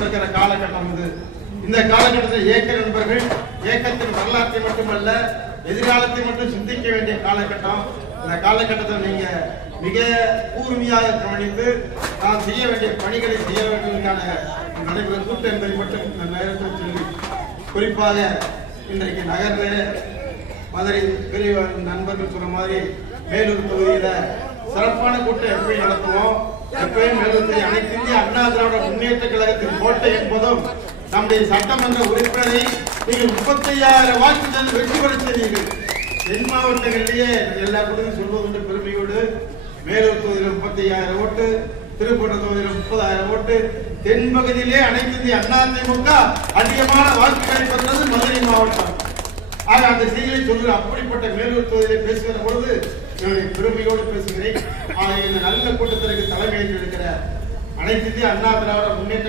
கொண்டிருக்கிற காலகட்டம் இது. இந்த காலகட்டத்தில் இயக்க நண்பர்கள் இயக்கத்தின் வரலாற்றை மட்டுமல்ல எதிர்காலத்தை மட்டும் சிந்திக்க வேண்டிய காலகட்டம். இந்த காலகட்டத்தில் நீங்க மிக கூர்மையாக கவனித்து நாம் செய்ய வேண்டிய பணிகளை செய்ய வேண்டியதற்கான நடைபெறும் கூட்டம் என்பதை மட்டும் இந்த நேரத்தில் சொல்லி, குறிப்பாக இன்றைக்கு நகரில் மதுரை பெரிய நண்பர்கள் சொன்ன மாதிரி மேலூர் தொகுதியில சிறப்பான கூட்டம் எப்பயும் நடத்துவோம். எப்பயும் மேலூர் தொகுதி அனைத்து இந்திய அண்ணா திராவிட முன்னேற்ற கழகத்தின் கோட்டை என்பதும் நம்முடைய சட்டமன்ற உறுப்பினரை நீங்கள் 35,000 வாக்குகள் வெற்றி பெற செய்தீர்கள். தென் மாவட்டங்களிலேயே எல்லா கூட்டமும் சொல்வதுண்டு பெருமையோடு. மேலூர் தொகுதியில் 35,000 ஓட்டு, திருப்பூர் தொகுதியில் 30,000 ஓட்டு, தென் பகுதியிலே அனைத்து இந்திய அதிமுக அதிகமான வாக்குகளை பெற்றது மதுரை மாவட்டம். ஆக அந்த செய்தியை சொல்லுற அப்படிப்பட்ட மேலூர் தொகுதியை பேசுகிற பொழுது என்னுடைய பெருமையோடு பேசுகிறேன். ஆக இந்த நல்ல கூட்டத்திற்கு தலைமை ஏற்றிருக்கிற அனைத்து இந்திய அண்ணா திராவிட முன்னேற்ற